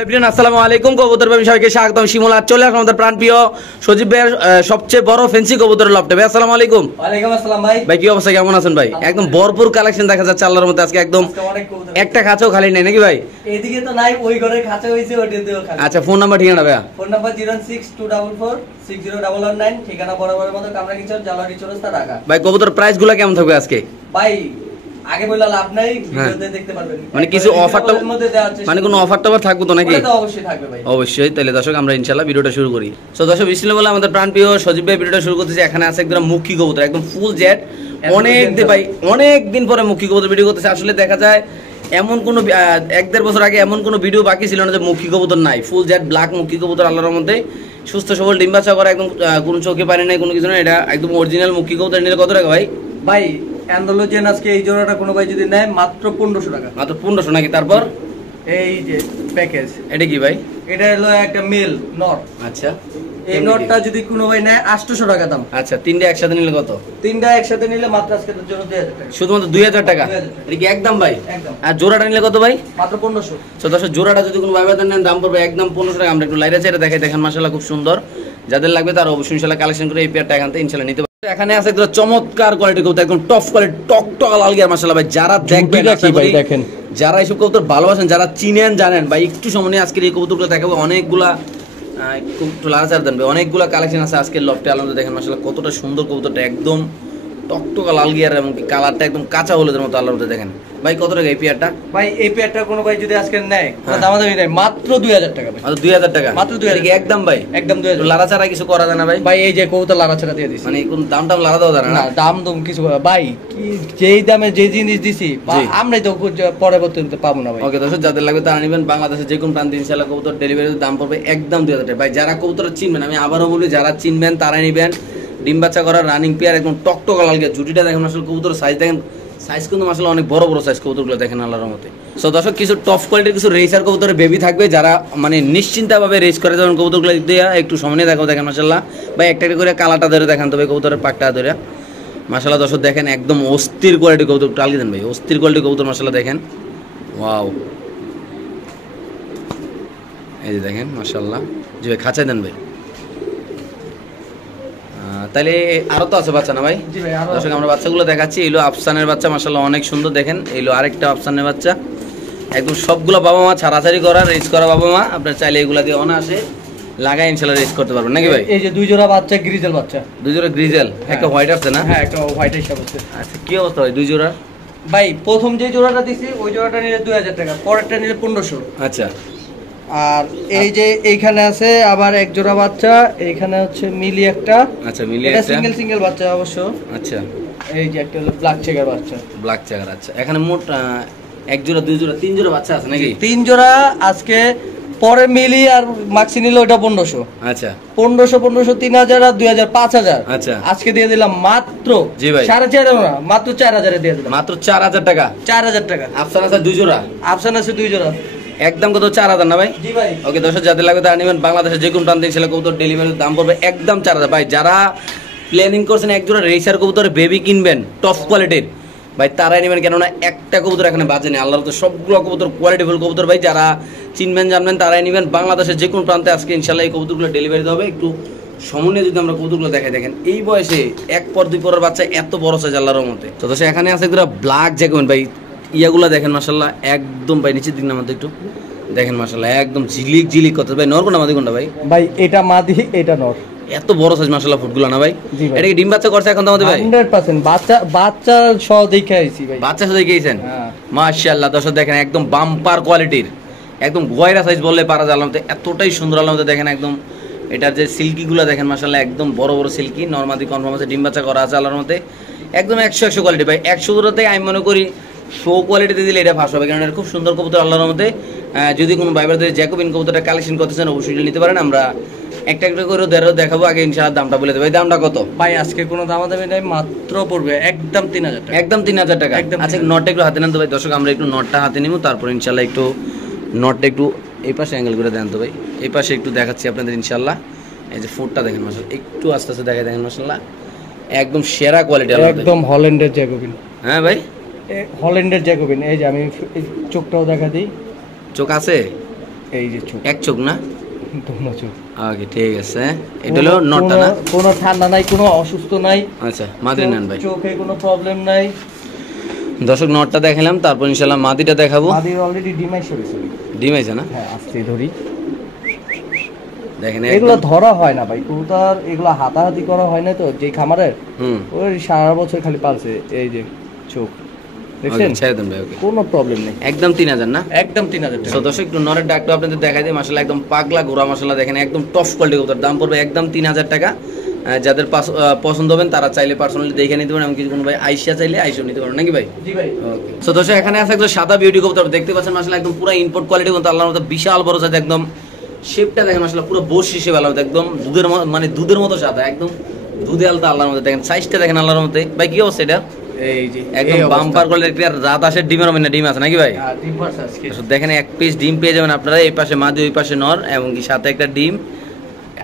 আসসালামু আলাইকুম কবুতর প্রেমী সবাইকে স্বাগতম। শিমুল আজ চলে আসলাম আমাদের প্রাণপ্রিয় সজীব ভাইয়ের সবচেয়ে বড় ফেন্সি কবুতরের লফটে। ভাই আসসালামু আলাইকুম। ওয়ালাইকুম আসসালাম ভাই। ভাই কি অবস্থা, কেমন আছেন ভাই? একদম ভরপুর কালেকশন দেখা যাচ্ছে আল্লাহর মধ্যে আজকে, একদম একটা খাঁচাও খালি নাই নাকি ভাই? এদিকে তো নাই, ওই ঘরে খাঁচা হইছে, ওইটাতেও খালি। আচ্ছা, ফোন নাম্বার ঠিকানা ভাইয়া? ফোন নাম্বার 062446011 ঠিকানা বরাবরের মতো কামরাঙ্গীরচর জালারি চৌরাস্তা ঢাকা। ভাই কবুতর প্রাইস গুলা কেমন থাকবে আজকে? ভাই আগে বললা লাভ নাই, ভিডিওতে দেখতে পারবেন। মানে কিছু অফারটা মানে কোনো অফার টফার থাকবে তো নাকি? ওটা অবশ্যই থাকবে ভাই, অবশ্যই। তাহলে দর্শক আমরা ইনশাআল্লাহ ভিডিওটা শুরু করি। সো দর্শক বিসমিল্লাহ বলে আমাদের প্রাণপ্রিয় সজীব ভাই ভিডিওটা শুরু করতেছি। এখানে আছে একদম মুখী কবুতর, একদম ফুল জেট। অনেক দিন পরে মুখী কবুতর ভিডিও করতেছে। আসলে দেখা যায় এমন কোনো 1-1.5 বছর আগে এমন কোনো ভিডিও বাকি ছিল না যে মুখী কবুতর নাই। ফুল জেট ব্ল্যাক মুখী কবুতর আল্লাহর মধ্যে সুস্থ সবল ডিম্বাচা করে, একদম কোনো চোখে পানি নাই, কোনো কিছু না। এটা একদম অরিজিনাল মুখী কবুতর। নিলে কত টাকা ভাই? ভাই অ্যান্ডালুজিয়ান আজকে এই জোড়াটা কোনো ভাই যদি নেয় মাত্র 1500 টাকা। মাত্র 1500 নাকি? তারপর এই যে প্যাকেজ, এটা কি ভাই? এটা হলো একটা মেল নর। আচ্ছা, এই নটটা যদি কোনো ভাই নেয় 800 টাকা দাম। আচ্ছা, তিনটা একসাথে নিলে কত? তিনটা একসাথে নিলে মাত্র আজকের জন্য 2000 টাকা, শুধুমাত্র 2000 টাকা। এটা কি একদম ভাই? একদম। আর জোড়াটা নিলে কত ভাই? মাত্র 1500। তো দর্শক জোড়াটা যদি কোনো ভাই ভাই নেন দাম পড়বে একদম 1500 টাকা। আমরা একটু লাইরা চাইটা দেখাই, দেখেন মাশাআল্লাহ খুব সুন্দর। যাদের লাগবে তারা অবশ্যই ইনশাআল্লাহ কালেকশন করে এই পেয়ারটা এখান থেকে ইনশাআল্লাহ নিতে পারবে। এখানে আছে একদম চমৎকার কোয়ালিটির কবুতর, একদম টপ কোয়ালিটি, টকটক লাল গিয়ার মাশাআল্লাহ ভাই। যারা দেখবেন ভাই দেখেন, যারা এইসব কবুতর ভালোবাসেন, যারা চিনেন জানেন ভাই, একটু সময় নিয়ে আজকের এই কবুতরগুলো দেখাবো। অনেকগুলা একটু লাড়াচাড়া দেন ভাই, অনেকগুলা কালেকশন আছে আজকের লফটে। আলহামদুলিল্লাহ দেখেন মাশাআল্লাহ কতটা সুন্দর কবুতরটা, একদম টকটকা লাল গিয়ার এবং কালারটা একদম কাঁচা হলুদের মতো আল্লাহর মধ্যে। দেখেন ভাই কত টাকা এই পেয়ারটা? ভাই এই পেয়ারটা কোনো ভাই যদি আজকে নেয় দামাদামি নেয় মাত্র 2000 টাকা ভাই। মাত্র 2000 টাকা? মাত্র 2000 একদম ভাই, একদম 2000। লাড়াচাড়া কিছু করা যায় না ভাই? ভাই এই যে কবুতর লাড়াচাড়া দিয়ে দিছি, মানে কোন দাম টাম লাড়া দেওয়া যায় না? দাম কিছু ভাই, কি যেই দামে যে জিনিস দিছি আমরাই তো পরবর্তীতে পাবো না ভাই। ওকে দর্শক, যাদের লাগবে তারা নেবেন। বাংলাদেশের যে কোন প্রান্তে ইনশাআল্লাহ কবুতর ডেলিভারির দাম পড়বে একদম 2000 টাকা। ভাই যারা কবুতর চিনবেন, আমি আবারও বলি, যারা চিনবেন তারাই নেবেন। ডিম বাচ্চা করা রানিং পেয়ার, একদম টকটকা লাল গিয়ার। জুটিটা দেখেন আসলে কবুতর সাইজ দেখেন, সাইজ কিন্তু আসলে অনেক বড় বড় সাইজ কবুতরগুলো দেখেন আল্লাহর মতে। সো দর্শক কিছু টপ কোয়ালিটির কিছু রেসার কবুতরের বেবি থাকবে, যারা মানে নিশ্চিন্তভাবে রেস করে যখন কবুতরগুলো দিয়ে একটু সামনে দেখাবো। দেখেন মাশাআল্লাহ ভাই, একটা করে কালারটা ধরে দেখান তবে কবুতরের পাকটা ধরে মাশাআল্লাহ। দর্শক দেখেন একদম অস্থির কোয়ালিটি কবুতর, টালকে দেন ভাই, অস্থির কোয়ালিটি কবুতর মাশাআল্লাহ দেখেন। ওয়াও, এই যে দেখেন মাশাআল্লাহ। জি ভাই খাঁচায় দেন ভাই। তাহলে আরো তো আছে বাচ্চা না ভাই? জি ভাই, দর্শক আমরা বাচ্চাগুলো দেখাচ্ছি। এইলো আফসানের বাচ্চা মাশাআল্লাহ অনেক সুন্দর। দেখেন এইলো আরেকটা আফসানের বাচ্চা, একদম সবগুলো বাবা মা ছাড়াছাড়ি করা, রেস করা বাবা মা। আপনার চাইলে এগুলা দিয়ে অনায়াসে লাগাই ইনশাআল্লাহ রেস করতে পারবেন নাকি ভাই? এই যে দুই জোড়া বাচ্চা গ্রিজেল বাচ্চা, দুই জোড়া গ্রিজেল, একটা হোয়াইট আছে না? হ্যাঁ একটা হোয়াইট হিসাব আছে। আচ্ছা, কি অবস্থা ভাই দুই জোড়া? ভাই প্রথম যে জোড়াটা দিছি ওই জোড়াটা নিলে 2000 টাকা, পরেরটা নিলে 1500। আচ্ছা, আর এই যে এইখানে আছে আবার এক জোড়া বাচ্চা, এইখানে হচ্ছে মিলি একটা। আচ্ছা, মিলি এটা একটা সিঙ্গেল বাচ্চা অবশ্য। আচ্ছা, এই যে একটা হলো ব্ল্যাক চেকার বাচ্চা, ব্ল্যাক চেকার। আচ্ছা, এখানে মোট এক জোড়া, দুই জোড়া, তিন জোড়া বাচ্চা আছে নাকি? তিন জোড়া আজকে। পরে মিলি আর মাক্সি নিলে ওটা 1500। আচ্ছা, 1500 3000 আর 2000 5000। আচ্ছা, আজকে দিয়ে দিলাম মাত্র জি ভাই 4500 না, মাত্র 4000 দিয়ে দিলাম। মাত্র 4000 টাকা? 4000 টাকা। আফসান আছে দুই জোড়া? আফসান আছে দুই জোড়া। একদম কত? 4000 না ভাই? জি ভাই। ওকে দর্শক, যাদের লাগবে তারা নেবেন। বাংলাদেশের যে কোনো প্রান্তে ছেলে কবুতর ডেলিভারির দাম পড়বে একদম 4000 ভাই। যারা প্ল্যানিং করছেন এক জোড়া রেসার কবুতর বেবি কিনবেন টপ কোয়ালিটির ভাই, তারাই নেবেন। কেননা একটা কবুতর এখানে বাজে নেই আল্লাহর তো, সবগুলো কবুতর কোয়ালিটিফুল কবুতর ভাই। যারা চিনবেন জানবেন তারাই নেবেন। বাংলাদেশের যে কোনো প্রান্তে আজকে ইনশাল্লাহ এই কবুতরগুলো ডেলিভারি হবে। একটু সমন্বয়ে যদি আমরা কবুতরগুলো দেখাই, দেখেন এই বয়সে এক পর দুই পরের বাচ্চা এত বড় সাইজ আল্লাহর মতে। তো দর্শক এখানে আছে একটু ব্ল্যাক জ্যাকোবিন ভাই, ইয়াগুলা দেখেন মাশাআল্লাহ একদম ভাই। নিচের দিক নামাতে একটু দেখেন মাশাআল্লাহ একদম ঝিলিক ঝিলিক করতে ভাই। নর কোনটা মাদি কোনটা ভাই? ভাই এটা মাদি, এটা নর। এত বড় সাইজ মাশাআল্লাহ ফুটগুলো না ভাই? এটা কি ডিম বাচ্চা করছে এখন তো আমাদের ভাই? 100% বাচ্চা সহ দেখে আইছি ভাই। বাচ্চা সহ দেখে আইছেন? হ্যাঁ মাশাআল্লাহ। দর্শক দেখেন একদম বাম্পার কোয়ালিটির, একদম গয়রা সাইজ বললে পারা যায় আল্লাহর মতে, এতটাই সুন্দর আল্লাহর মতে। দেখেন একদম এটার যে সিল্কিগুলো দেখেন মাশাআল্লাহ একদম বড় বড় সিল্কি। নরমাদি কনফার্ম আছে, ডিম বাচ্চা করা আছে আল্লাহর মতে। একদম 100 কোয়ালিটি ভাই। 100 দূরতে আমি মনে করি শো কোয়ালিটিতে দিলে এটা ফাঁস হবে, কারণ এটা খুব সুন্দর কবুতর আল্লাহর মতে। যদি কোনো ভাইবারদের জ্যাকোবিন কবুতরটা কালেকশন করতেছেন অবশ্যই নিতে পারেন। আমরা একটা একটা করে দেখাবো। আগে ইনশাআল্লাহ দামটা বলে দেবো। ভাই দামটা কত ভাই? আজকে কোনো দামাদামি নাই, মাত্র পড়বে একদম 3000 টাকা। একদম 3000 টাকা। আচ্ছা, নটটা একটু হাতে নেন তো ভাই। দর্শক আমরা একটু নটটা হাতে নিব, তারপর ইনশাআল্লাহ একটু নটটা একটু এই পাশে অ্যাঙ্গেল করে দেন তো ভাই। এই পাশে একটু দেখাচ্ছি আপনাদের ইনশাআল্লাহ। এই যে ফুটটা দেখেন মাশাআল্লাহ, একটু আস্তে আস্তে দেখাই, দেখেন মাশাআল্লাহ একদম সেরা কোয়ালিটি, একদম হল্যান্ডের জ্যাকোবিন। হ্যাঁ ভাই, হল্যান্ডের জ্যাকোবিন। এই যে আমি চোখটাও দেখা দিই, চোখ আছে এই যে চোখ, এক চোখ না? দোনো চোখ। ওকে ঠিক আছে, এটা হলো নটটা না? কোনো ঠান্ডা নাই, কোনো অসুস্থ নাই। আচ্ছা মাদি নেন ভাই, চোখে কোনো প্রবলেম নাই। দর্শক নটটা দেখালাম, তারপর ইনশাআল্লাহ মাদিটা দেখাবো। মাদির অলরেডি ডিমাই শুরু। ডিম আছে না? হ্যাঁ আস্তে ধরি। দেখেন এগুলো ধরা হয় না ভাই, কবুতর এগুলো হাতাহাতি করা হয় না তো যে খামারের, ওই সারা বছর খালি পালছে। এই যে চোখ দেখছেন, ছেড়ে দেন ভাই। ওকে কোনো প্রবলেম নেই, একদম 3000 না? একদম 3000 টাকা। সো দর্শক একটু নরের ডাকটা আপনাদের দেখাই দিই, মাশাআল্লাহ একদম পাগলা ঘোড়া, মাশাআল্লাহ দেখেন একদম টপ কোয়ালিটি কবুতর, দাম পড়বে একদম 3000 টাকা। যাদের পছন্দ হবেন তারা চাইলে পার্সোনালি দেখে নিতে পারেন, এমনকি কোনো ভাই আইসা চাইলে আইসা নিতে পারেন নাকি ভাই? জি ভাই। ওকে সো দর্শক এখানে আছে একদম সাদা বিউটি কবুতর, দেখতে পাচ্ছেন মাশাআল্লাহ একদম পুরো ইম্পোর্ট কোয়ালিটি কবুতর, আল্লাহর মতো বিশাল বড় সাইজ, একদম শেপটা দেখেন মাশাআল্লাহ পুরো বোস হিসেবে আল্লাহর মতো একদম দুধের মতো সাদা, একদম দুধে আলতা আল্লাহর মতো। দেখেন সাইজটা দেখেন আল্লাহর মতো। ভাই কি অবস্থা এটা? এই যে একদম বাম্পার কোয়ালিটি, রাত আসে ডিমের ডিম আছে নাকি ভাই? ডিম পারছে আজকে। দেখেন এক পিস ডিম পেয়ে যাবেন আপনারা, এই পাশে মাদি ওই পাশে নর, এবং কি সাথে একটা ডিম।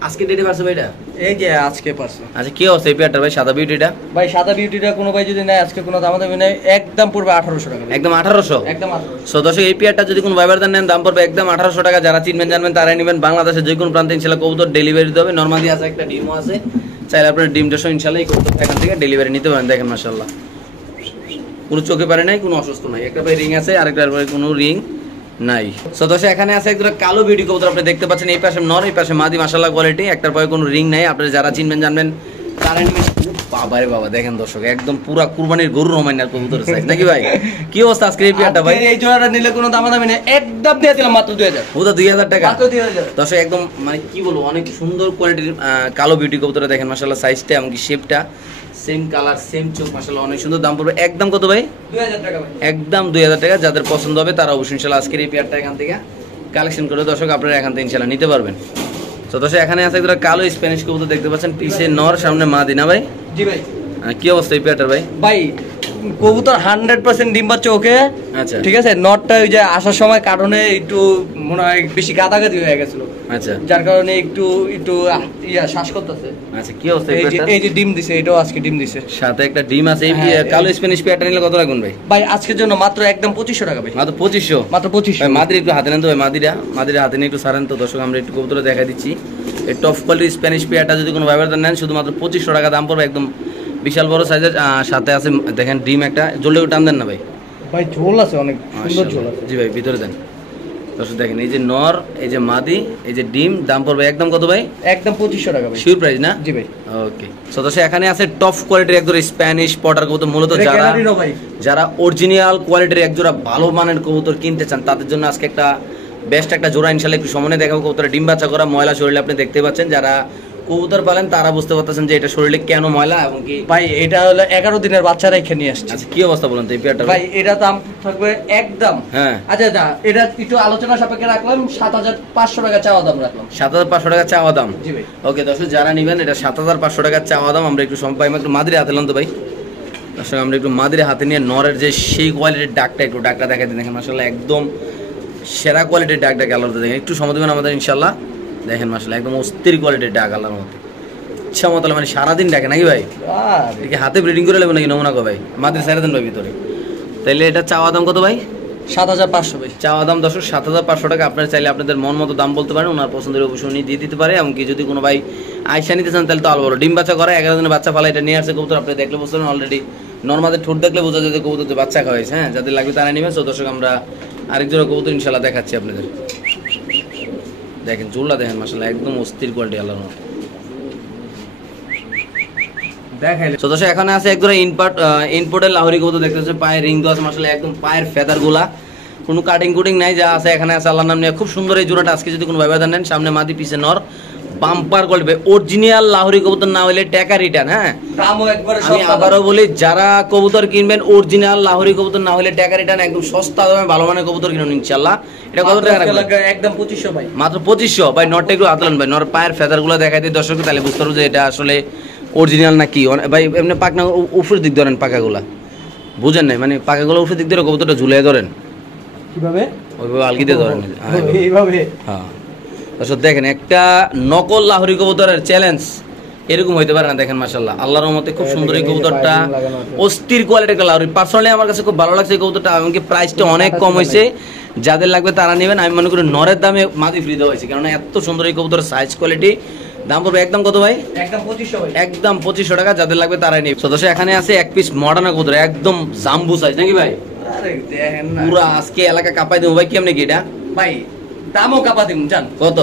আজকে ডেটে পারছে ভাই এটা? এই যে আজকে পারছে। আচ্ছা কি অবস্থা এই পেয়ারটা ভাই, সাদা বিউটিটা? ভাই সাদা বিউটিটা কোনো ভাই যদি নেয় আজকে কোনো দামাদামি নেই, একদম পড়বে 1800 টাকা। একদম 1800? একদম 1800। সো দর্শক এই পেয়ারটা যদি কোনো ভাইবার দেন দাম পড়বে একদম 1800 টাকা। যারা চিনবেন জানবেন তারাই নেবেন। বাংলাদেশের যে কোনো প্রান্তে ইনশাআল্লাহ কবুতর ডেলিভারি দিতে হবে। নরমালি আছে, একটা ডিমও আছে, চাইলে আপনার ডিমটা সহ ইনশাআল্লাহ এই কবুতর এখান থেকে ডেলিভারি নিতে পারেন। দেখেন মাশাআল্লাহ কোনো চোখে পারে নাই, কোনো অসুস্থ নাই, একটা ভাই রিং আছে, আরেকটার ভাই কোনো রিং নাই। সো দর্শক এখানে আছে একটা কালো বিউটি কবুতর, আপনি দেখতে পাচ্ছেন এই পাশে নর, এই পাশে মাদি, মাশাআল্লাহ কোয়ালিটি, একটার পায়ে কোনো রিং নাই। আপনারা যারা চিনবেন জানবেন তারা নেবেন। বাবারে বাবা দেখেন দর্শক একদম পুরা কুরবানির গরুর রমাইনার কবুতর সাইজ নাকি ভাই? কি অবস্থা আজকে এই পেয়ারটা ভাই? এই জোড়াটা নিলে কোনো দামাদামি নেই, একদম দিয়ে দিলাম মাত্র 2000। ওটা 2000 টাকা মাত্র 2000। দর্শক একদম মানে কি বলবো, অনেক সুন্দর কোয়ালিটির কালো বিউটি কবুতরটা দেখেন মাশাআল্লাহ, সাইজটা এমনকি শেপটা সেম কালার সেম চোখ, মাশাআল্লাহ অনেক সুন্দর। দাম পড়বে একদম কত ভাই? 2000 টাকা ভাই, একদম 2000 টাকা। যাদের পছন্দ হবে তারা অবশ্যই ইনশাআল্লাহ আজকের এই পেয়ারটা এখান থেকে কালেকশন করে দর্শক আপনারা এখান থেকে ইনশাআল্লাহ নিতে পারবেন। তো দর্শক এখানে আছে একটা কালো স্প্যানিশ কবুতর, দেখতে পাচ্ছেন পিছে নর সামনে মাদি না ভাই? জি ভাই। কি অবস্থা এই পেয়ারটার ভাই? ভাই কবুতর 100% ডিম পাচ্ছে ওকে। আচ্ছা ঠিক আছে, নটটা ওই যে আসার সময় কারণে একটু মনে হয় বেশি গাদাগাদি হয়ে গেছিল, আচ্ছা যার কারণে একটু শ্বাস করতেছে। আচ্ছা কি অবস্থা এই এই যে পেয়ারটার? এই যে ডিম দিছে, এটাও আজকে ডিম দিছে, সাথে একটা ডিম আছে। এই হ্যাঁ, কালো স্প্যানিশ পেয়ারটা নিলে কত রাখবেন ভাই? ভাই আজকের জন্য মাত্র একদম 2500 টাকা ভাই, মাত্র 2500? মাত্র 2500। ভাই মাদির একটু হাতে নেন তো ভাই, মাদিরা হাতে নিয়ে একটু সারেন তো দর্শক, আমরা একটু কবুতর দেখা দিচ্ছি। এই টপ কোয়ালিটির স্প্যানিশ পেয়ারটা যদি কোনো ভাইবার নেন শুধুমাত্র 2500 টাকা দাম পড়বে, একদম বিশাল বড় সাইজের, সাথে আছে দেখেন ডিম একটা। জলটা টান দেন না ভাই? ভাই ঝোল আছে, অনেক সুন্দর ঝোল আছে। জি ভাই ভিতরে দেন। দর্শক দেখেন এই যে নর, এই যে মাদি, এই যে ডিম, দাম পড়বে একদম কত ভাই? একদম 2500 টাকা ভাই, শিওর প্রাইস না? জি ভাই। ওকে সো দর্শক এখানে আছে টপ কোয়ালিটির একজোড়া স্প্যানিশ পটার কবুতর, মূলত যারা অরিজিনাল কোয়ালিটির একজোড়া ভালো মানের কবুতর কিনতে চান তাদের জন্য আজকে একটা বেস্ট একটা জোড়া ইনশাআল্লাহ একটু সামনে দেখাবো। কবুতর ডিম বাচ্চা করা, ময়লা শরীরে আপনি দেখতে পাচ্ছেন। যারা কবুতর পালেন তারা বুঝতে পারতেছেন যে এটা শরীরে কেন ময়লা, এবং কি ভাই এটা হলো 11 দিনের বাচ্চা রেখে নিয়ে আসছে। আচ্ছা কি অবস্থা বলেন তো এই পেয়ারটা ভাই? এটা দাম থাকবে একদম, হ্যাঁ আচ্ছা না, এটা একটু আলোচনা সাপেক্ষে রাখলাম, 7500 টাকা চাওয়া দাম রাখলাম। 7500 টাকা চাওয়া দাম? জি ভাই। ওকে দর্শক যারা নেবেন এটা 7500 টাকা চাওয়া দাম। আমরা একটু সম্পাই একটু মাদিরে হাতে লন তো ভাই। দর্শক আমরা একটু মাদিরে হাতে নিয়ে নরের যে সেই কোয়ালিটির ডাকটা দেখাই দিন। দেখেন মাশাআল্লাহ একদম সেরা কোয়ালিটির ডাকটা আল্লাহর মতো, দেখেন একটু সময় দেবেন আমাদের ইনশাআল্লাহ। দেখেন মাশাআল্লাহ একদম অস্থির কোয়ালিটির ডাক আল্লাহর মতো, ইচ্ছা মতো মানে সারাদিন ডাকে নাকি ভাই? এদিকে হাতে ব্রিডিং করে নেবেন নাকি নমুনা কো ভাই? মাদিরে ছেড়ে দেন ভাই ভিতরে। তাইলে এটা চাওয়া দাম কত ভাই? 7500 ভাই চাওয়া দাম দর্শক 7500 টাকা। আপনারা চাইলে আপনাদের মন মতো দাম বলতে পারেন, ওনার পছন্দের অবশ্যই উনি দিয়ে দিতে পারে। এমনকি যদি কোনো ভাই আয়সা নিতে চান তাহলে তো আলো বলো, ডিম বাচ্চা করা 11 দিনের বাচ্চা ফালা এটা নিয়ে আসছে কবুতর। আপনি দেখলে বুঝতে পারেন অলরেডি নর্মাদের ঠোঁট দেখলে বোঝা যায় যে কবুতর বাচ্চা খাওয়াইছে। হ্যাঁ যাদের লাগবে তারা নেবেন। সো দর্শক আমরা আরেক জোড়া কবুতর ইনশাআল্লাহ দেখাচ্ছি আপনাদের। দেখেন জোড়া দেখেন মাশাআল্লাহ একদম অস্থির কোয়ালিটি আল্লাহর মতো দেখাইলে। সো দর্শক এখানে আছে একজোড়া ইনপোর্টের লাহোরি কবুতর দেখতে পাচ্ছেন, পায়ের রিং দেওয়া আছে মাশাআল্লাহ, একদম পায়ের ফেদার গুলা কোনো কাটিং কুটিং নাই, যা আছে এখানে আছে আল্লাহর নাম নিয়ে খুব সুন্দর এই জোড়াটা। আজকে যদি কোনো ভাইবাদার নেন, সামনে মাদি পিছে নর, বাম্পার করবে অরিজিনাল লাহোরি কবুতর না হলে টাকা রিটার্ন। হ্যাঁ দামও একবারে আমি সস্তা। আবারও বলি যারা কবুতর কিনবেন অরিজিনাল লাহোরি কবুতর না হলে টাকা রিটার্ন, একদম সস্তা দামে ভালো মানের কবুতর কিনুন ইনশাআল্লাহ। এটা কত টাকা রাখবেন? একদম 2500 ভাই, মাত্র 2500 ভাই। নটটা একটু আতলান ভাই, নর পায়ের ফেদার গুলো দেখাই দিই দর্শক, তাহলে বুঝতে পারবো যে এটা আসলে অরিজিনাল না কি ভাই। এমনি পাকনা উপরের দিক ধরেন, পাকাগুলা বুঝেন নাই মানে পাকাগুলো উপরের দিক ধরে কবুতরটা ঝুলিয়ে ধরেন, কিভাবে? ওইভাবে আলগি দিয়ে ধরেন। এইভাবে। হ্যাঁ দর্শক দেখেন একটা নকল লাহোরি কবুতরের চ্যালেঞ্জ এরকম হইতে পারে না। দেখেন মাশাআল্লাহ, আল্লাহর রহমতে খুব সুন্দর এই কবুতরটা, অস্থির কোয়ালিটির কালার। পার্সোনালি আমার কাছে খুব ভালো লাগছে এই কবুতরটা, এমনকি প্রাইসটা অনেক কম হয়েছে। যাদের লাগবে তারা নেবেন। আমি মনে করি নরের দামে মাদি ফ্রি দেওয়া হয়েছে, কারণ এত সুন্দর এই কবুতরের সাইজ কোয়ালিটি। দাম পড়বে একদম কত ভাই? একদম 2500 ভাই, একদম 2500 টাকা। যাদের লাগবে তারাই নেবে। তো দর্শক এখানে আছে এক পিস মডার্ন কবুতর, একদম জাম্বু সাইজ নাকি ভাই? আরে দেখেন না পুরা আজকে এলাকা কাঁপাই দেবো ভাই। কেমনে কি এটা ভাই? দামও কাপা দিমু জান। কত?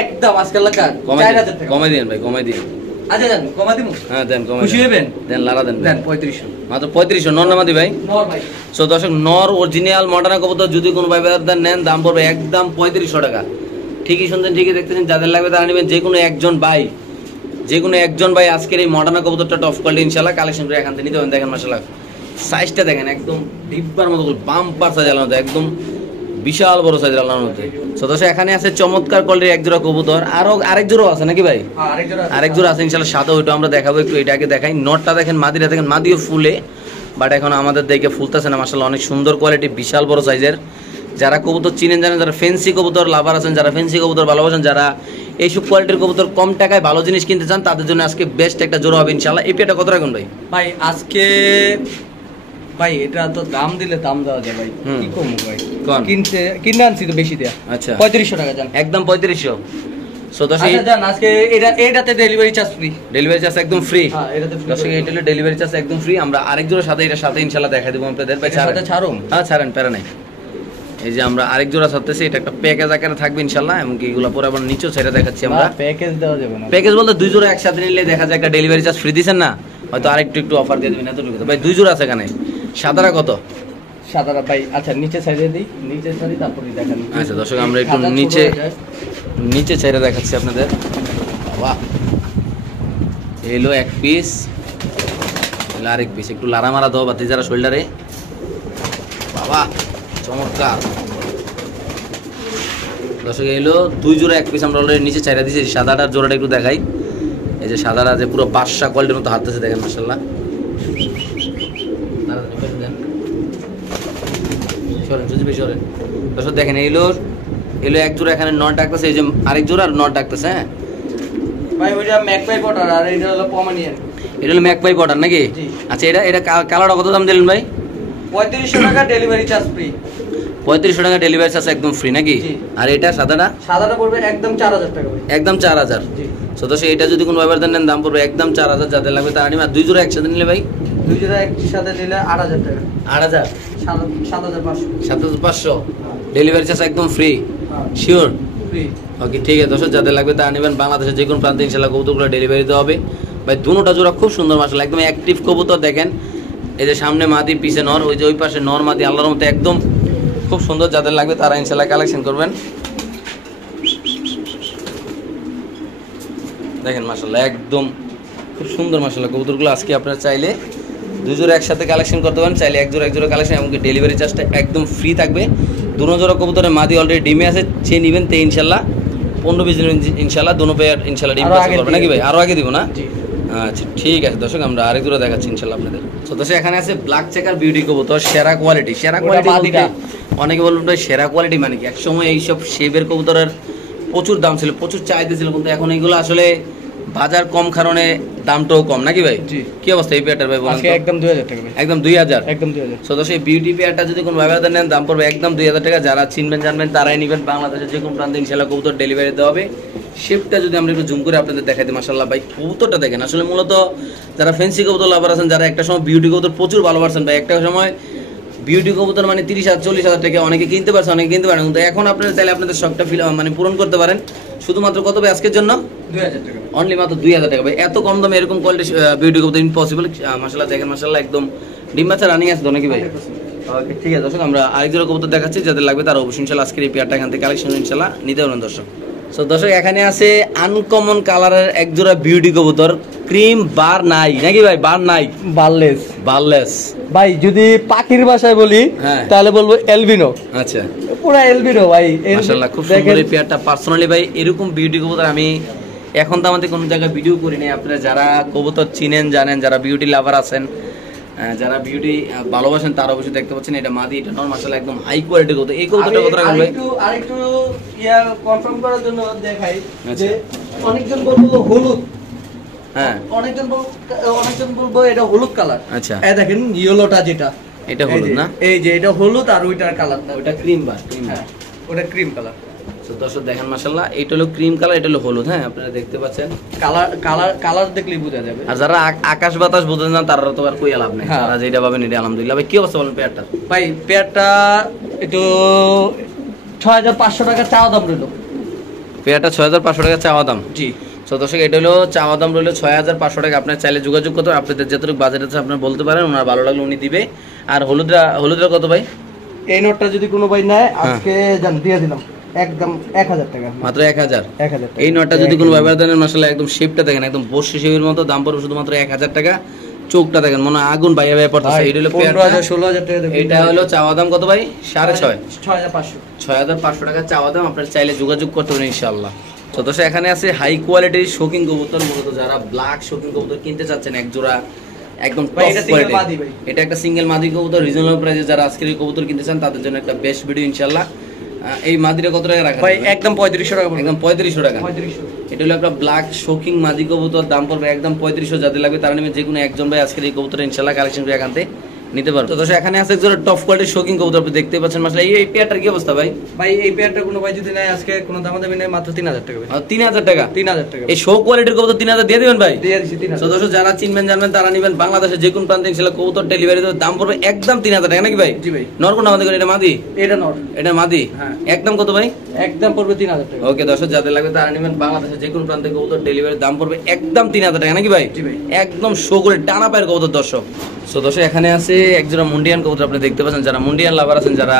একদম আজকে লাগা কমাই 4000 টাকা। কমাই দিন ভাই, কমাই দিন। আচ্ছা জান, কমা দিমু। হ্যাঁ দেন, কমাই খুশি হবেন? দেন, লারা দেন দেন 3500 মাত্র 3500। নর নামাদি ভাই? নর ভাই। সো দর্শক, নর অরিজিনাল মডার্ন কবুতর যদি কোনো ভাই বাজার নেন, দাম পড়বে একদম 3500 টাকা। ঠিকই শুনছেন, ঠিকই দেখতেছেন। যাদের লাগবে তারা নেবেন। যে কোনো একজন ভাই আজকের এই মডার্ন কবুতরটা টপ কোয়ালিটি ইনশাআল্লাহ কালেকশন করে এখান থেকে নিতে পারেন। দেখেন মাশাআল্লাহ, সাইজটা দেখেন, একদম ডিব্বার মতো, বাম্পার সাইজ আলাদা, একদম বিশাল বড় সাইজের আল্লাহর মধ্যে। সো দর্শক এখানে আছে চমৎকার কোয়ালিটির এক জোড়া কবুতর। আরেক জোড়া আছে নাকি ভাই? হ্যাঁ, আরেক জোড়া আছে ইনশাআল্লাহ সাদা, ওইটা আমরা দেখাবো একটু। এটাকে দেখাই। নটটা দেখেন, মাদিটা দেখেন, মাদিও ফুলে, বাট এখন আমাদের দেখে ফুলতেছে না। মাশাআল্লাহ অনেক সুন্দর কোয়ালিটি, বিশাল বড় সাইজের। যারা কবুতর চিনেন জানেন, যারা ফেন্সি কবুতর লাভার আছেন, যারা ফেন্সি কবুতর ভালোবাসেন, যারা এইসব কোয়ালিটির কবুতর কম টাকায় ভালো জিনিস কিনতে চান, তাদের জন্য আজকে বেস্ট একটা জোড়া হবে ইনশাআল্লাহ। এই পেয়ারটা কত রাখুন ভাই? ভাই আজকে ভাই এটা তো দাম দিলে দাম দেওয়া যায় ভাই, কি কমু ভাই? কোন? কিনে আনছি তো বেশি দেয়া। আচ্ছা, 3500 টাকা জান, একদম 3500। সো দর্শক আচ্ছা জান, আজকে এটাতে delivery charge free. Delivery charge একদম ফ্রি। হ্যাঁ, এটাতে ফ্রি। দর্শক এইটা হলো ডেলিভারি চার্জ একদম ফ্রি। আমরা আরেক জোড়ার সাথে এটার সাথে ইনশাআল্লাহ দেখা দেবো আপনাদের ভাই। সাথে ছাড়ুম? হ্যাঁ ছাড়েন, প্যারা নাই। এই যে আমরা আরেক জোড়া ছাড়তেছি, এটা একটা প্যাকেজ আকারে থাকবে ইনশাআল্লাহ। এমনকি এগুলো পরে আবার নিচেও ছেড়ে দেখাচ্ছি আমরা। প্যাকেজ দেওয়া যাবে না। প্যাকেজ বলতে দুই জোড়া একসাথে নিলে দেখা যায় একটা ডেলিভারি চার্জ ফ্রি দিচ্ছেন না, হয়তো আরেকটু অফার দিয়ে দেবেন এতটুকু। ভাই দুই জোড়া আছে এখানে। সাদারা কত? সাদারা ভাই আচ্ছা নিচে সাইডে দিই, নিচে সারি তারপরে দেখান। আচ্ছা দর্শক, আমরা একটু নিচে ছেড়ে দেখাচ্ছি আপনাদের। বাহ, এলো এক পিস, এলো আরেক পিস। একটু লারা মারা দাও বাতি যারা শোল্ডারে। বাবা চমৎকার। দর্শক এলো দুই জোড়া এক পিস আমরা অলরেডি নিচে চাইরা দিয়েছি। সাদাটার জোড়াটা একটু দেখাই। এই যে সাদাটা যে পুরো বাদশা কোয়ালিটির মতো হাঁটতেছে, দেখেন মাশাআল্লাহ। দর্শক দেখেন, এলো এক জোড়া এখানে নট ডাকতেছে, এই যে আরেক জোড়া আর নট ডাকতেছে। হ্যাঁ ভাই ওইটা ম্যাকপাই পটার আর এটা হলো পমানিয়ান। এটা হলো ম্যাকপাই পটার নাকি? আচ্ছা, এটা কালারটা কত দাম দিলেন ভাই? 3500 টাকা ডেলিভারি চার্জ ফ্রি। 3500 টাকা ডেলিভারি চার্জ একদম ফ্রি নাকি? আর এটা সাদাটা পড়বে একদম 4000 টাকা ভাই, একদম 4000। সো দর্শক, এটা যদি কোনো ব্যবহার দেন দাম পড়বে একদম 4000। যাদের লাগবে তারা নিবে। আর দুই জোড়া একসাথে নিলে ভাই? দুই জোড়া একসাথে নিলে 8000 টাকা। 8000? 7500। 7500 ডেলিভারি চার্জ একদম ফ্রি? শিওর? ফ্রি। ওকে, ঠিক আছে দর্শক, যাদের লাগবে তারা নেবেন। বাংলাদেশের যে কোনো প্রান্তে ইনশাআল্লাহ কবুতরগুলো ডেলিভারি দেওয়া হবে ভাই। দুটোটা জোড়া খুব সুন্দর মাশাআল্লাহ, একদম অ্যাক্টিভ কবুতর। দেখেন এই যে সামনে মাদি, পিছে নর, ওই যে ওই পাশে নর মাদি, আল্লাহর মতো একদম খুব সুন্দর। যাদের লাগবে তারা ইনশাআল্লাহ কালেকশন করবেন। দেখেন মাশাআল্লাহ একদম খুব সুন্দর মাশাআল্লাহ কবুতরগুলো। আজকে আপনারা চাইলে দুই জোড়া একসাথে কালেকশন করতে পারেন, চাইলে এক জোড়া কালেকশন, এমনকি ডেলিভারি চার্জটা একদম ফ্রি থাকবে। দুটো জোড়া কবুতরের মাদি অলরেডি ডিমে আছে, যে নেবেন তে ইনশাআল্লাহ 15-20 দিন ইনশাআল্লাহ দুটো পেয়ার ইনশাআল্লাহ ডিম পাস করবে নাকি ভাই? আরো আগে দিব না? আচ্ছা ঠিক আছে দর্শক, আমরা আরেক জোড়া দেখাচ্ছি ইনশাআল্লাহ আপনাদের। তো দর্শক এখানে আছে ব্ল্যাক চেকার বিউটি কবুতর, সেরা কোয়ালিটি। অনেকে বলবেন ভাই সেরা কোয়ালিটি মানে কি? একসময় এইসব শেপের কবুতরের প্রচুর দাম ছিল, প্রচুর চাহিদা ছিল, কিন্তু এখন এইগুলো আসলে বাজার কম কারণে দামটাও কম নাকি ভাই? কি অবস্থা এই পেয়ারটার ভাই বলেন? একদম 2000 টাকা ভাই, একদম 2000। একদম 2000। সো দর্শক, এই বিউটি পেয়ারটা যদি কোনো ভাবে নেন দাম পড়বে একদম 2000 টাকা। যারা চিনবেন জানবেন তারাই নেবেন। বাংলাদেশের যে কোনো প্রান্তে ইনশাআল্লাহ কবুতর ডেলিভারি দেওয়া হবে। শেপটা যদি আমরা একটু জুম করে আপনাদের দেখাই দিই, মাশাআল্লাহ ভাই কবুতরটা দেখেন। আসলে মূলত যারা ফ্যান্সি কবুতর লাভার আছেন, যারা একটা সময় বিউটি কবুতর প্রচুর ভালোবাসেন ভাই, একটা সময় বিউটি কবুতর মানে 30,000-40,000 টাকা অনেকে কিনতে পারছে, অনেকে কিনতে পারেন, কিন্তু এখন আপনারা চাইলে আপনাদের শখটা মানে পূরণ করতে পারেন। শুধুমাত্র কত ভাই আজকের জন্য? 2000 টাকা, অনলি মাত্র 2000 টাকা ভাই। এত কম দামে এরকম কোয়ালিটি বিউটি কবুতর ইম্পসিবল। মাশাআল্লাহ দেখেন, মাশাআল্লাহ একদম ডিম বাচ্চা রানিং আছে তো নাকি ভাই? ওকে ঠিক আছে দর্শক, আমরা আরেক জোড়া কবুতর দেখাচ্ছি। যাদের লাগবে তারা অবশ্যই ইনশাআল্লাহ আজকের এই পেয়ারটা এখান থেকে কালেকশন ইনশাআল্লাহ নিতে পারেন দর্শক। সো দর্শক, এখানে আছে আনকমন কালারের এক জোড়া বিউটি কবুতর, ক্রিম বার নাই নাকি ভাই? বার নাই, বারলেস ভাই। যদি পাখির ভাষায় বলি তাহলে বলবো এলবিনো। আচ্ছা, পুরো এলবিনো ভাই, মাশাআল্লাহ খুব সুন্দর এই পেয়ারটা। পার্সোনালি ভাই এরকম বিউটি কবুতর আমি এখন তো আমাদের কোনো জায়গায় ভিডিও করি নাই। আপনারা যারা কবুতর চিনেন জানেন, যারা বিউটি লাভার আছেন, যারা বিউটি ভালোবাসেন, তারা অবশ্যই দেখতে পাচ্ছেন এটা মাদি, এটা নর, মাশাআল্লাহ একদম হাই কোয়ালিটি কবুতর। এই কবুতরটা কত রাখবেন ভাই? আরেকটু ইয়া কনফার্ম করার জন্য দেখাই যে অনেকজন বলবো হলুদ, হ্যাঁ অনেকজন বলবো এটা হলুদ কালার। আচ্ছা এই দেখেন ইয়েলোটা যেটা, এটা হলুদ না? এই যে এটা হলুদ আর ওইটার কালারটা ওটা ক্রিম বা ক্রিম। হ্যাঁ ওটা ক্রিম কালার। তো দর্শক দেখেন মাশাআল্লাহ, এটা হলো ক্রিম কালার, এটা হলো হলুদ। হ্যাঁ আপনারা দেখতে পাচ্ছেন, কালার দেখলেই বোঝা যাবে। আর যারা আকাশ বাতাস বোঝেন না তারা তো আর কই লাভ নেই, হ্যাঁ। তারা যেটা পাবেন এটা আলহামদুলিল্লাহ। ভাই কি অবস্থা বলেন পেয়ারটা? ভাই পেয়ারটা একটু 6500 টাকা চাওয়া দাম রইল। পেয়ারটা 6500 টাকা চাওয়া দাম। জি। তো দর্শক এটা হলো চাওয়া দাম রইলো 6500 টাকা। আপনার চাইলে যোগাযোগ করতে আপনাদের যতটুকু বাজেট আছে আপনারা বলতে পারেন, ওনার ভালো লাগলে উনি দিবে। আর হলুদটা কত ভাই? এই নোটটা যদি কোনো ভাই নেয় আজকে জান দিয়ে দিলাম একদম 1000 টাকা, মাত্র 1000। 1000 টাকা। এই নোটটা যদি কোনো ব্যবহার দেন মাশাআল্লাহ একদম শেপটা দেখেন একদম বর্ষি শেপের মতো, দাম পড়বে শুধুমাত্র 1000 টাকা। চোখটা দেখেন মনে হয় আগুন বাইয়া বাইয়া পড়তেছে। এটা হলো 15000 16000 টাকা দেবেন। এটা হলো চাওয়া দাম কত ভাই? 6.5 6500 6500 টাকা চাওয়া দাম। আপনারা চাইলে যোগাযোগ করতে পারেন ইনশাআল্লাহ। তো দর্শক এখানে আছে হাই কোয়ালিটির শৌখিন কবুতর, মূলত যারা ব্ল্যাক শৌখিন কবুতর কিনতে চাচ্ছেন এক জোড়া একদম ভাই টপ এটা সিঙ্গেল কোয়ালিটি, মাদি ভাই। এটা একটা সিঙ্গেল মাদি কবুতর রিজনেবল প্রাইসে যারা আজকের এই কবুতর কিনতে চান তাদের জন্য একটা বেস্ট ভিডিও ইনশাআল্লাহ। এই মাদিটা কত টাকা রাখা ভাই একদম 3500 টাকা একদম 3500 টাকা। 3500। এটা হলো একটা ব্ল্যাক শৌখিন মাদি কবুতর, দাম পড়বে একদম 3500। যাদের লাগবে তারা নেবে, যে কোনো একজন ভাই আজকের এই কবুতর ইনশাআল্লাহ কালেকশন করে এখান থেকে নিতে পারবে। তো দর্শক এখানে আছে একজন টপ কোয়ালিটির শৌখিন কবুতর, আপনি দেখতে পাচ্ছেন মাশাআল্লাহ। এই পেয়ারটার কি অবস্থা ভাই? ভাই এই পেয়ারটা কোনো ভাই যদি নেয় আজকে কোনো দামাদামি নেয় মাত্র 3000 টাকা ভাই। 3000 টাকা। 3000 টাকা এই শো কোয়ালিটির কবুতর 3000 দিয়ে দিবেন ভাই? দিয়ে দিছি 3000। তো দর্শক যারা চিনবেন জানবেন তারা নেবেন, বাংলাদেশের যে কোন প্রান্তে ইনশাআল্লাহ কবুতর ডেলিভারি দেবে, দাম পড়বে একদম 3000 টাকা নাকি ভাই? জি ভাই। নর কোনটা আমাদের এটা মাদি? এটা নট। এটা মাদি। হ্যাঁ। একদম কত ভাই? একদম পড়বে 3000 টাকা। ওকে দর্শক যাদের লাগবে তারা নেবেন, বাংলাদেশের যে কোন প্রান্তে কবুতর ডেলিভারি দাম পড়বে একদম 3000 টাকা নাকি ভাই? জি ভাই। একদম শো করে টানা পায়ের কবুতর দর্শক। সো দর্শক এখানে আছে একজোড়া মুন্ডিয়ান কবুতর, আপনি দেখতে পাচ্ছেন। যারা মুন্ডিয়ান লাভার আছেন, যারা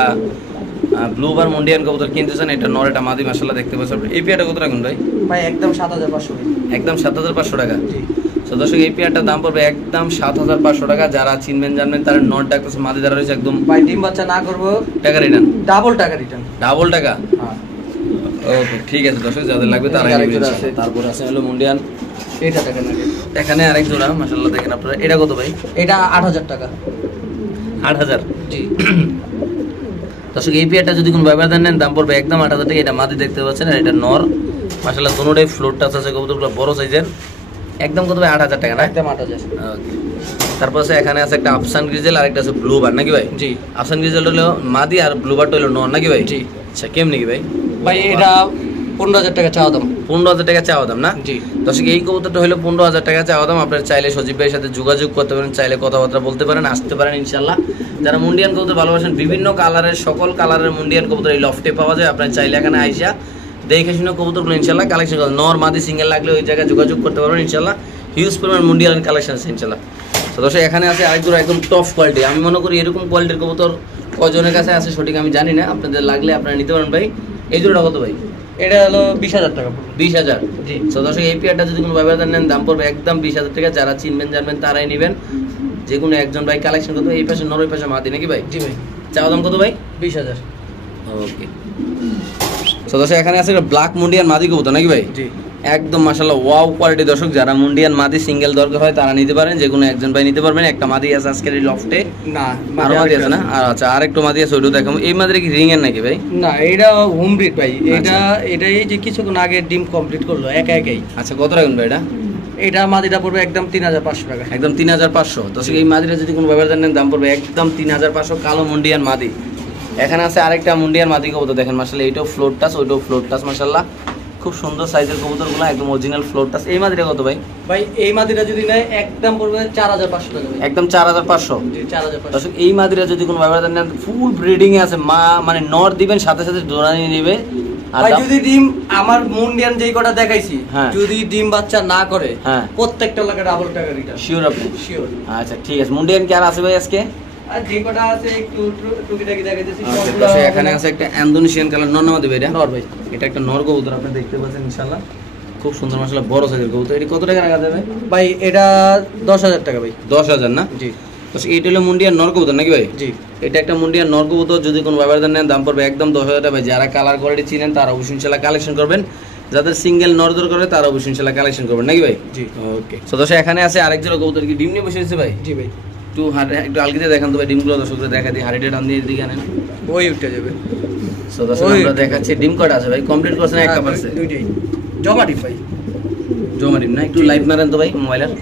ব্লুবার মুন্ডিয়ান কবুতর কিনতে চান, এটা নর এটা মাদি মাশাআল্লাহ দেখতে পাচ্ছেন। এই পেয়ারটা কত রাখুন ভাই? ভাই একদম 7500 ভাই। একদম 7500 টাকা। জি। তো দর্শক এই পেয়ারটার দাম পড়বে একদম 7500 টাকা। যারা চিনবেন জানবেন তারা নট ডাকতেছে, মাদি যারা রয়েছে একদম ভাই ডিম বাচ্চা না করব টাকা রিটার্ন, ডাবল টাকা রিটার্ন। ডাবল টাকা। হ্যাঁ ওকে ঠিক আছে দর্শক, যাদের লাগবে তারা এই আরেক নেবেন জোড়া ইনশাআল্লাহ। আছে। তারপর আছে হলো মুন্ডিয়ান, এটা টাকা লাগে। এখানে আরেক জোড়া মাশাআল্লাহ দেখেন আপনারা। এটা কত ভাই? এটা 8000 টাকা। 8000। জি। দর্শক এই পেয়ারটা যদি কোনো ব্যবহার নেন দাম পড়বে একদম 8000 টাকা। এটা মাদি দেখতে পাচ্ছেন আর এটা নর মাশাআল্লাহ, দুটোটাই ফ্লোর টাচ আছে, কবুতরগুলো বড় সাইজের। একদম কত ভাই? 8000 টাকা না? একদম 8000। ওকে। তারপর আছে এখানে আছে একটা আফসান গ্রিজেল আর একটা আছে ব্লুবার নাকি ভাই? জি। আফসান গ্রিজেল হলো মাদি আর ব্লুবারটা হলো নর নাকি ভাই? জি। আচ্ছা কেমনি কি ভাই? ভাই এটা 15000 টাকা চাওয়া দাম। 15000 টাকা চাওয়া দাম না? জি। দর্শক এই কবুতরটা হলো 15000 টাকা চাওয়া দাম। আপনারা চাইলে সজীব ভাইয়ের সাথে যোগাযোগ করতে পারেন, চাইলে কথাবার্তা বলতে পারেন, আসতে পারেন ইনশাআল্লাহ। যারা মুন্ডিয়ান কবুতর ভালোবাসেন, বিভিন্ন কালারের সকল কালারের মুন্ডিয়ান কবুতর এই লফটে পাওয়া যায়। আপনারা চাইলে এখানে আইসা দেখে শুনে কবুতরগুলো ইনশাআল্লাহ কালেকশন করেন। নর মাদি সিঙ্গেল লাগলে ওই জায়গায় যোগাযোগ করতে পারবেন ইনশাআল্লাহ। হিউজ পরিমাণ মুন্ডিয়ান কালেকশন আছে ইনশাআল্লাহ। তো দর্শক এখানে আছে আরেকজন একদম টপ কোয়ালিটি। আমি মনে করি এরকম কোয়ালিটির কবুতর কজনের কাছে আছে সঠিক আমি জানি না, আপনাদের লাগলে আপনারা নিতে পারেন ভাই। এই জোড়াটা কত ভাই? এটা হলো 20000 টাকা পড়বে। 20000। জি। তো দর্শক এই পেয়ারটা যদি কোনো ব্যবহার নেন দাম পড়বে একদম 20000 টাকা। যারা চিনবেন জানবেন তারাই নেবেন, যে কোনো একজন ভাই কালেকশন করতে। এই পাশে নর, ওই পাশে মাদি নাকি ভাই? জি ভাই। চাওয়া দাম কত ভাই? 20000। ওকে। তো দর্শক এখানে আছে ব্ল্যাক মুন্ডিয়ান মাদি কবুতর নাকি ভাই? জি। একদম মাশাআল্লাহ ওয়াও কোয়ালিটি। দর্শক যারা মুন্ডিয়ান মাদি সিঙ্গেল দরকার হয় তারা নিতে পারেন, যে কোনো একজন ভাই নিতে পারবেন। একটা মাদি আছে আজকের এই লফটে, না আরো মাদি আছে না? আর আচ্ছা আরেকটু মাদি আছে, ওইটাও দেখাবো। এই মাদিটা কি রিং এর নাকি ভাই? না এটা হোম ব্রিড ভাই। আচ্ছা। এটা এই যে কিছুক্ষণ আগে ডিম কমপ্লিট করলো একাই। আচ্ছা কত রাখুন ভাই এটা? এটা মাদিটা পড়বে একদম 3500 টাকা। একদম 3500। দর্শক এই মাদিটা যদি কোনো ব্যবহার নেন দাম পড়বে একদম 3500। কালো মুন্ডিয়ান মাদি। এখানে আছে আরেকটা মুন্ডিয়ান মাদি কবুতর দেখেন মাশাআল্লাহ, এটাও ফ্লোর টাচ, ওইটাও ফ্লোর টাচ মাশাআল্লাহ। খুব সুন্দর সাইজের কবুতরগুলো, একদম অরিজিনাল ফ্লোর টাচ। এই মাদিটা কত ভাই? ভাই এই মাদিটা যদি নেয় একদম পড়বে 4500 টাকা ভাই। একদম 4500। জি 4500। দর্শক এই মাদিরা যদি কোনো ব্যবহার নেন ফুল ব্রিডিং এ আছে, মা মানে নর দিবেন সাথে সাথে জোড়ানি নেবে। আর ভাই যদি ডিম আমার মুন্ডিয়ান যেই কটা দেখাইছি হ্যাঁ। যদি ডিম বাচ্চা না করে হ্যাঁ। প্রত্যেকটা লাগে ডাবল টাকা রিটার্ন। শিওর আপনি? শিওর। আচ্ছা ঠিক আছে। মুন্ডিয়ান কি আর আছে ভাই আজকে? আর যে কটা আছে একটু টুকিটাকি দেখাইতেছি আচ্ছা, সবগুলো দর্শক এখানে আছে একটা ইন্দোনেশিয়ান কালার নর নামা দেবে এটা? নর ভাই। এটা একটা নর কবুতর, আপনি দেখতে পাচ্ছেন ইনশাআল্লাহ। খুব সুন্দর মাশাআল্লাহ বড় সাইজের কবুতর। এটা কত টাকা রাখা যাবে ভাই? এটা 10000 টাকা ভাই। 10000 না? জি। দর্শক এটা হলো মুন্ডিয়ান নর কবুতর নাকি ভাই? জি। এটা একটা মুন্ডিয়ান নর কবুতর, যদি কোনো ব্যবহার নেন দাম পড়বে একদম 10000 টাকা ভাই। যারা কালার কোয়ালিটি চিনেন তারা অবশ্যই ইনশাআল্লাহ কালেকশন করবেন, যাদের সিঙ্গেল নর দরকার করে তারা অবশ্যই ইনশাআল্লাহ কালেকশন করবেন নাকি ভাই? জি। ওকে। তো দর্শক এখানে আছে আরেকজন কবুতর, কি ডিম নিয়ে বসে আছে ভাই? জি ভাই। একটু আলগিতে দেখান তো ভাই ডিমগুলো, দর্শকদের দেখা দিই। হাড়িটা টান দিয়ে এদিকে আনেন। ওই উঠে যাবে। তো দর্শক আমরা দেখাচ্ছি ডিম কটা আছে ভাই? কমপ্লিট করছেন একটা পারছে? দুইটাই জমা ডিম ভাই। জমা ডিম না, একটু লাইভ মারেন তো ভাই মোবাইলের।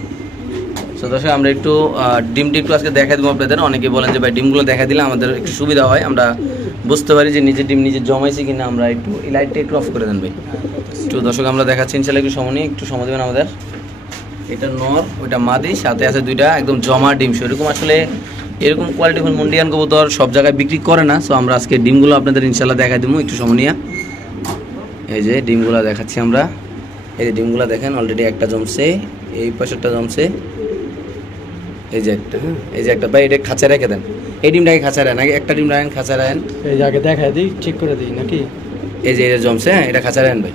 তো দর্শক আমরা একটু ডিমটি একটু আজকে দেখাই দেবো আপনাদের। অনেকে বলেন যে ভাই ডিমগুলো দেখা দিলে আমাদের একটু সুবিধা হয়, আমরা বুঝতে পারি যে নিজের ডিম নিজে জমাইছি কিনা। আমরা একটু এই লাইটটা একটু অফ করে দেন ভাই। একটু দর্শক আমরা দেখাচ্ছি ইনশাল্লাহ, একটু সময় নিয়ে একটু সময় দেবেন আমাদের। এটা নর, ওইটা মাদি, সাথে আছে দুইটা একদম জমা ডিম। সেরকম আসলে এরকম কোয়ালিটি মুন্ডিয়ান কবুতর সব জায়গায় বিক্রি করে না। সো আমরা আজকে ডিমগুলো আপনাদের ইনশাল্লাহ দেখাই দেবো একটু সময় নিয়ে। এই যে ডিমগুলো দেখাচ্ছি আমরা। এই যে ডিমগুলো দেখেন, অলরেডি একটা জমছে, এই পাশেরটা জমছে, এই যে একটা, এই যে একটা। ভাই এটা খাঁচা রেখে দেন, এই ডিমটাকে খাঁচা রাখেন, আগে একটা ডিম রাখেন খাঁচা রাখেন। এই যে আগে দেখাই দিই, ঠিক করে দিই নাকি? এই যে এটা জমছে, হ্যাঁ এটা খাঁচা রাখেন ভাই।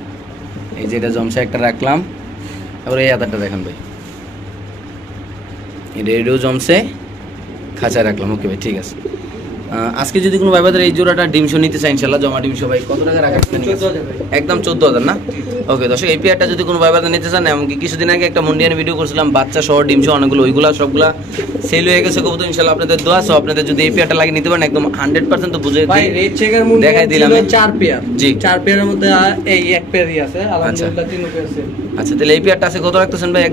এই যে এটা জমছে, একটা রাখলাম। তারপরে এই আদারটা দেখেন ভাই, এটা এটাও জমছে, খাঁচা রাখলাম। ওকে ভাই, ঠিক আছে। আজকে যদি কোনো ভাইবাদের এই জোড়াটা ডিমশো নিতে চাই ইনশাল্লাহ, জমা ডিমশো ভাই কত টাকা রাখা? একদম 14,000 না? ওকে দর্শক, এই পেয়ারটা যদি কোনো ভাইবাদের নিতে চান, এমনকি কিছুদিন আগে একটা মুন্ডিয়ান ভিডিও করছিলাম বাচ্চা সহ ডিমশো অনেকগুলো, ওইগুলো সবগুলা সেল হয়ে গেছে কবুতর ইনশাল্লাহ আপনাদের দোয়া। সো আপনাদের যদি এই পেয়ারটা লাগিয়ে নিতে পারেন একদম 100% তো বুঝে দেখাই দিলাম। 4 পেয়ার, জি 4 পেয়ারের মধ্যে এই এক পেয়ারই আছে আলহামদুলিল্লাহ, 3 পেয়ার আছে। আচ্ছা তাহলে এই পেয়ারটা আছে কত রাখতেছেন ভাই?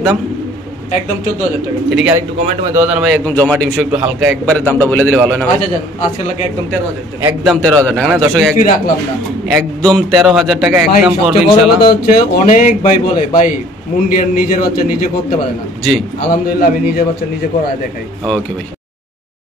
একদম 14,000 টাকা। এদিকে আরেকটু কমেন্টে দেওয়া জানা ভাই, একদম জমা ডিমশো একটু হালকা একবারে দামটা বলে দিলে ভালো হয় না ভাই? আচ্ছা জান, আজকে লাগে একদম 13,000 টাকা। একদম 13,000 টাকা না দর্শক? কিছুই রাখলাম না, একদম 13,000 টাকা একদম পড়বে সবচেয়ে বড় ইনশাআল্লাহ। কথা হচ্ছে অনেক ভাই বলে ভাই মুন্ডিয়ান নিজের বাচ্চা নিজে করতে পারে না। জি আলহামদুলিল্লাহ আমি নিজের বাচ্চা নিজে করায় দেখাই। ওকে ভাই।